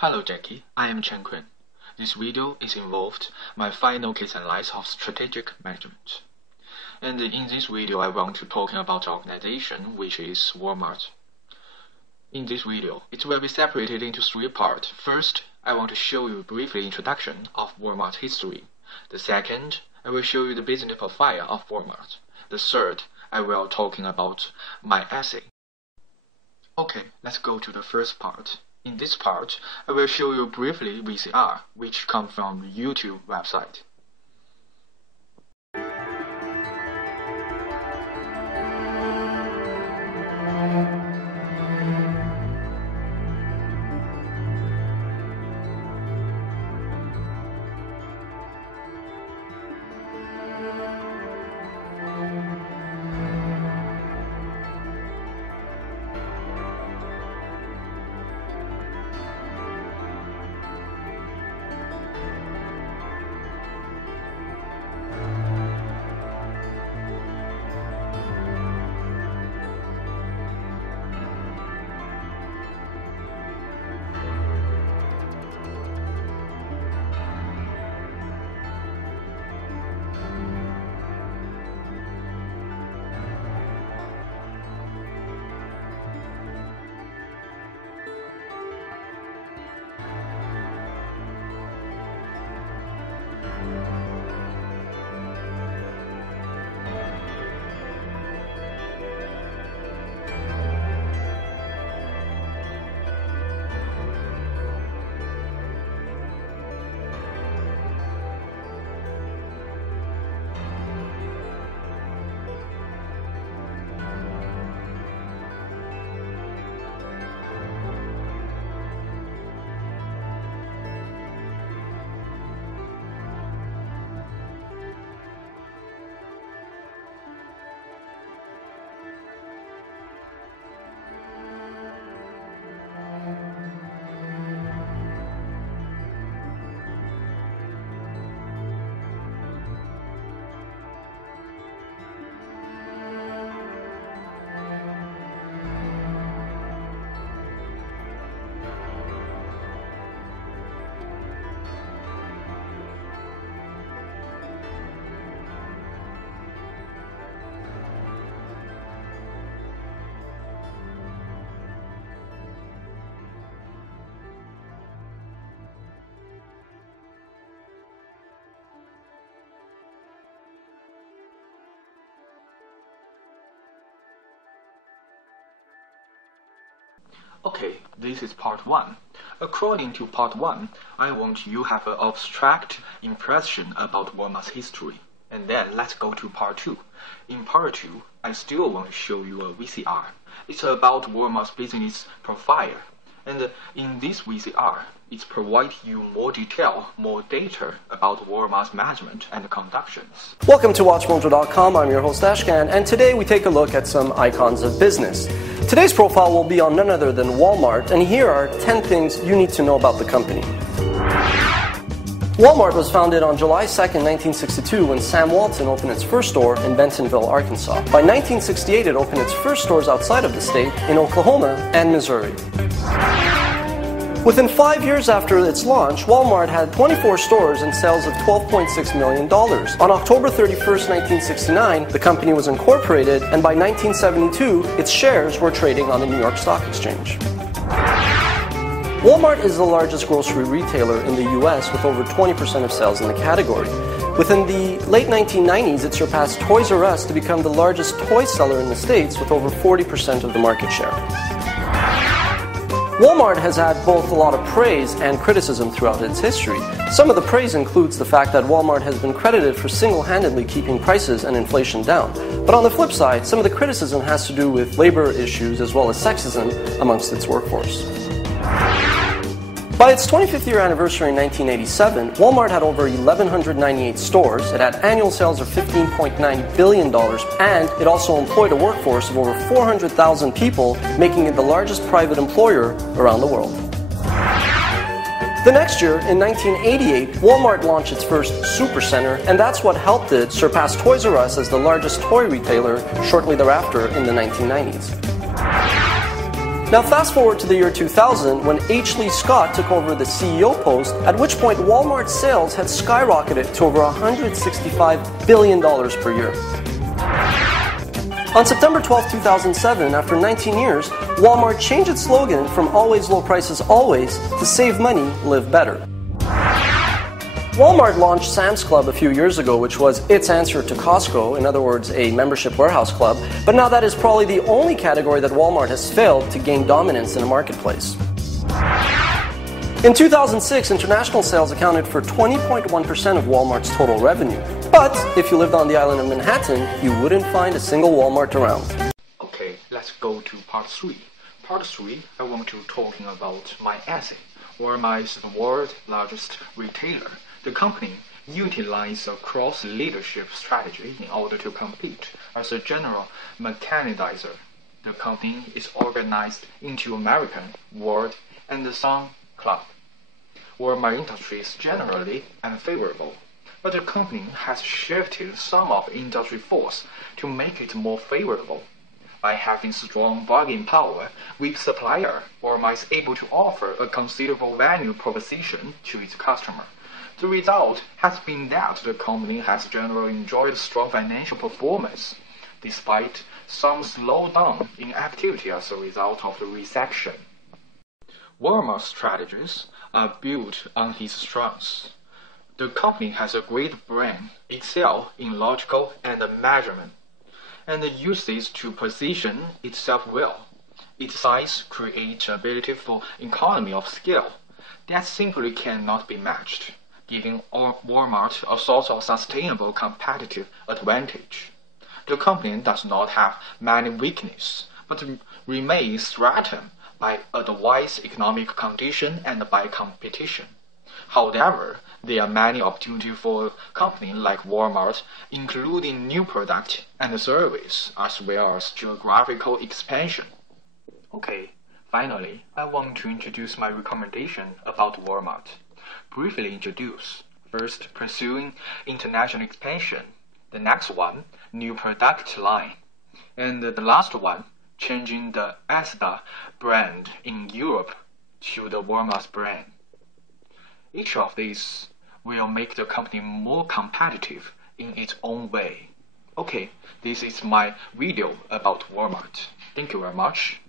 Hello Jackie, I am Chen Quan. This video is involved my final case analysis of strategic management. And in this video I want to talk about the organization which is Walmart. In this video, it will be separated into three parts. First, I want to show you briefly introduction of Walmart's history. The second, I will show you the business profile of Walmart. The third, I will talking about my essay. Okay, let's go to the first part. In this part, I will show you briefly VCR, which comes from the YouTube website. Okay, this is part 1. According to part 1, I want you to have an abstract impression about Walmart's history. And then let's go to part 2. In part 2, I still want to show you a VCR. It's about Walmart's business profile. And in this VCR, it provides you more detail, more data about Walmart's management and conductions. Welcome to WatchMojo.com. I'm your host Ashkan, and today we take a look at some icons of business. Today's profile will be on none other than Walmart, and here are 10 things you need to know about the company. Walmart was founded on July 2nd, 1962 when Sam Walton opened its first store in Bentonville, Arkansas. By 1968, it opened its first stores outside of the state in Oklahoma and Missouri. Within 5 years after its launch, Walmart had 24 stores and sales of $12.6 million. On October 31st, 1969, the company was incorporated, and by 1972, its shares were trading on the New York Stock Exchange. Walmart is the largest grocery retailer in the U.S. with over 20% of sales in the category. Within the late 1990s, it surpassed Toys R Us to become the largest toy seller in the States with over 40% of the market share. Walmart has had both a lot of praise and criticism throughout its history. Some of the praise includes the fact that Walmart has been credited for single-handedly keeping prices and inflation down. But on the flip side, some of the criticism has to do with labor issues as well as sexism amongst its workforce. By its 25th year anniversary in 1987, Walmart had over 1,198 stores, it had annual sales of $15.9 billion, and it also employed a workforce of over 400,000 people, making it the largest private employer around the world. The next year, in 1988, Walmart launched its first supercenter, and that's what helped it surpass Toys R Us as the largest toy retailer shortly thereafter in the 1990s. Now fast forward to the year 2000 when H. Lee Scott took over the CEO post, at which point Walmart's sales had skyrocketed to over $165 billion per year. On September 12, 2007, after 19 years, Walmart changed its slogan from always low prices always to save money, live better. Walmart launched Sam's Club a few years ago, which was its answer to Costco, in other words, a membership warehouse club, but now that is probably the only category that Walmart has failed to gain dominance in a marketplace. In 2006, international sales accounted for 20.1% of Walmart's total revenue. But if you lived on the island of Manhattan, you wouldn't find a single Walmart around. Okay, let's go to part 3. Part 3, I want to talking about my essay. Walmart is the world's largest retailer. The company utilizes a cross-leadership strategy in order to compete as a general mechanizer. The company is organized into American, World, and the Sun Club. Walmart industry is generally unfavorable, but the company has shifted some of the industry force to make it more favorable. By having strong bargaining power with supplier, Walmart is able to offer a considerable value proposition to its customer. The result has been that the company has generally enjoyed strong financial performance, despite some slowdown in activity as a result of the recession. Walmart's strategies are built on its strengths. The company has a great brand, excel in logical and measurement, and uses to position itself well. Its size creates ability for economy of scale that simply cannot be matched, giving Walmart a source of sustainable competitive advantage. The company does not have many weaknesses, but remains threatened by adverse economic conditions and by competition. However, there are many opportunities for a company like Walmart, including new product and service, as well as geographical expansion. Okay, finally, I want to introduce my recommendation about Walmart. Briefly introduce. First, pursuing international expansion. The next one, new product line. And the last one, changing the Asda brand in Europe to the Walmart brand. Each of these will make the company more competitive in its own way. Okay, this is my video about Walmart. Thank you very much.